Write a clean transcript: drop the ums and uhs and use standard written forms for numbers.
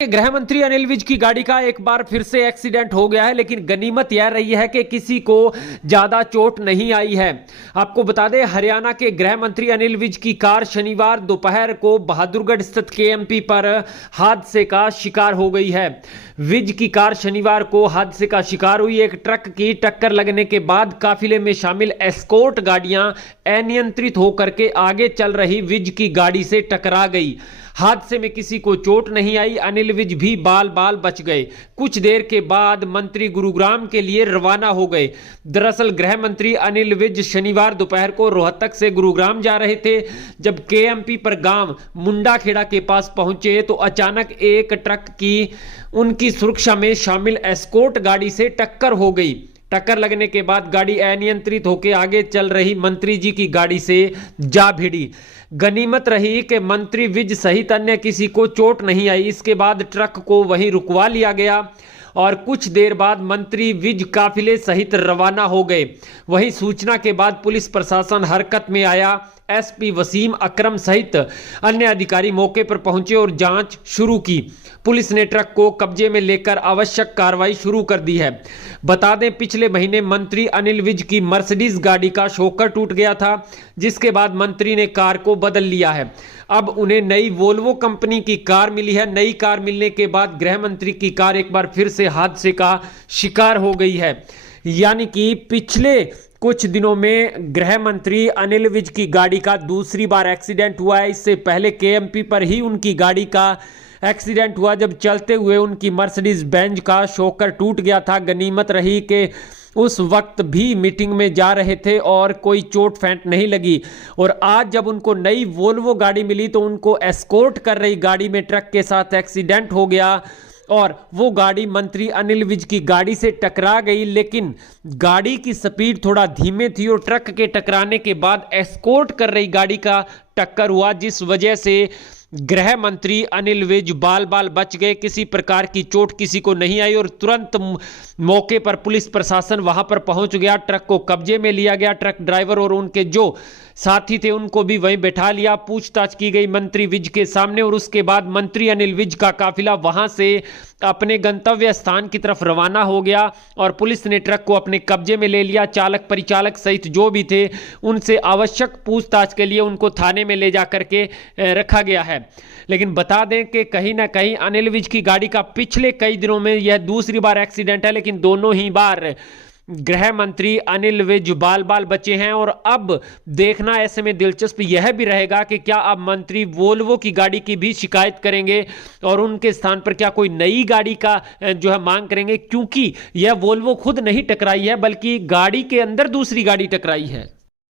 गृह मंत्री अनिल विज की गाड़ी का एक बार फिर से एक्सीडेंट हो गया है, लेकिन गनीमत यह रही है कि किसी को ज्यादा चोट नहीं आई है। आपको बता दें, हरियाणा के गृह मंत्री अनिल विज की कार शनिवार दोपहर को बहादुरगढ़ स्थित केएमपी पर हादसे का शिकार हो गई है। विज की कार शनिवार को हादसे का शिकार हुई। एक ट्रक की टक्कर लगने के बाद काफिले में शामिल एस्कॉर्ट गाड़ियां अनियंत्रित होकर के आगे चल रही विज की गाड़ी से टकरा गई। हादसे में किसी को चोट नहीं आई। अनिल विज भी बाल बाल बच गए। कुछ देर के बाद मंत्री गुरुग्राम के लिए रवाना हो गए। दरअसल गृह मंत्री अनिल विज शनिवार दोपहर को रोहतक से गुरुग्राम जा रहे थे। जब केएमपी पर गांव मुंडाखेड़ा के पास पहुंचे तो अचानक एक ट्रक की उनकी सुरक्षा में शामिल एस्कॉर्ट गाड़ी से टक्कर हो गई। टक्कर लगने के बाद गाड़ी अनियंत्रित होकर आगे चल रही मंत्री जी की गाड़ी से जा भिड़ी। गनीमत रही कि मंत्री विज सहित अन्य किसी को चोट नहीं आई। इसके बाद ट्रक को वहीं रुकवा लिया गया और कुछ देर बाद मंत्री विज काफिले सहित रवाना हो गए। वहीं सूचना के बाद पुलिस प्रशासन हरकत में आया। एसपी वसीम अकरम सहित अन्य अधिकारी मौके पर पहुंचे और जांच शुरू की। पुलिस ने ट्रक को कब्जे में लेकर आवश्यक कार्रवाई शुरू कर दी है। बता दें, पिछले महीने मंत्री अनिल विज की मर्सिडीज गाड़ी का शॉकर टूट गया था, जिसके बाद मंत्री ने कार को बदल लिया है। अब उन्हें नई वोल्वो कंपनी की कार मिली है। नई कार मिलने के बाद गृह मंत्री की कार एक बार फिर से हादसे का शिकार हो गई है। यानी कि पिछले कुछ दिनों में गृह मंत्री अनिल विज की गाड़ी का दूसरी बार एक्सीडेंट हुआ है। इससे पहले केएमपी पर ही उनकी गाड़ी का एक्सीडेंट हुआ, जब चलते हुए उनकी मर्सिडीज बेंज का शॉकर टूट गया था। गनीमत रही कि उस वक्त भी मीटिंग में जा रहे थे और कोई चोट फेंट नहीं लगी। और आज जब उनको नई वोल्वो गाड़ी मिली तो उनको एस्कॉर्ट कर रही गाड़ी में ट्रक के साथ एक्सीडेंट हो गया और वो गाड़ी मंत्री अनिल विज की गाड़ी से टकरा गई। लेकिन गाड़ी की स्पीड थोड़ा धीमे थी और ट्रक के टकराने के बाद एस्कॉर्ट कर रही गाड़ी का टक्कर हुआ, जिस वजह से गृह मंत्री अनिल विज बाल बाल बच गए। किसी प्रकार की चोट किसी को नहीं आई और तुरंत मौके पर पुलिस प्रशासन वहां पर पहुंच गया। ट्रक को कब्जे में लिया गया। ट्रक ड्राइवर और उनके जो साथी थे उनको भी वहीं बैठा लिया। पूछताछ की गई मंत्री विज के सामने और उसके बाद मंत्री अनिल विज का काफिला वहां से अपने गंतव्य स्थान की तरफ रवाना हो गया और पुलिस ने ट्रक को अपने कब्जे में ले लिया। चालक परिचालक सहित जो भी थे उनसे आवश्यक पूछताछ के लिए उनको थाने में ले जाकर के रखा गया है। लेकिन बता दें कि कहीं ना कहीं अनिल विज की गाड़ी का पिछले कई दिनों में यह दूसरी बार एक्सीडेंट है, लेकिन दोनों ही बार गृह मंत्री अनिल विज बाल बाल बचे हैं। और अब देखना ऐसे में दिलचस्प यह भी रहेगा कि क्या अब मंत्री वोल्वो की गाड़ी की भी शिकायत करेंगे और उनके स्थान पर क्या कोई नई गाड़ी का जो है मांग करेंगे, क्योंकि यह वोल्वो खुद नहीं टकराई है बल्कि गाड़ी के अंदर दूसरी गाड़ी टकराई है।